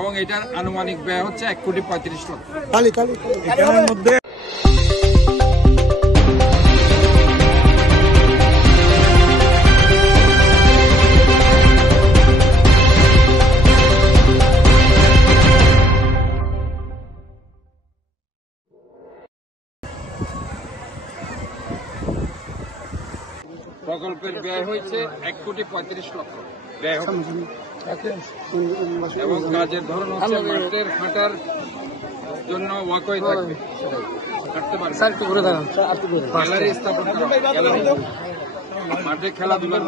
এবং এটার আনুমানিক ব্যয় হচ্ছে 1,35,00,000 টাকা। এখানের মধ্যে প্রকল্পের ব্যয় হয়েছে 1,35,00,000 ব্যয় হচ্ছে এবং কাজের ধরন হচ্ছে মাঠের হাঁটার জন্য ওয়াকওয়ে থাকবে, হাঁটতে পারবে, গ্যালারি স্থাপন করা হবে, মাঠে খেলাধুলার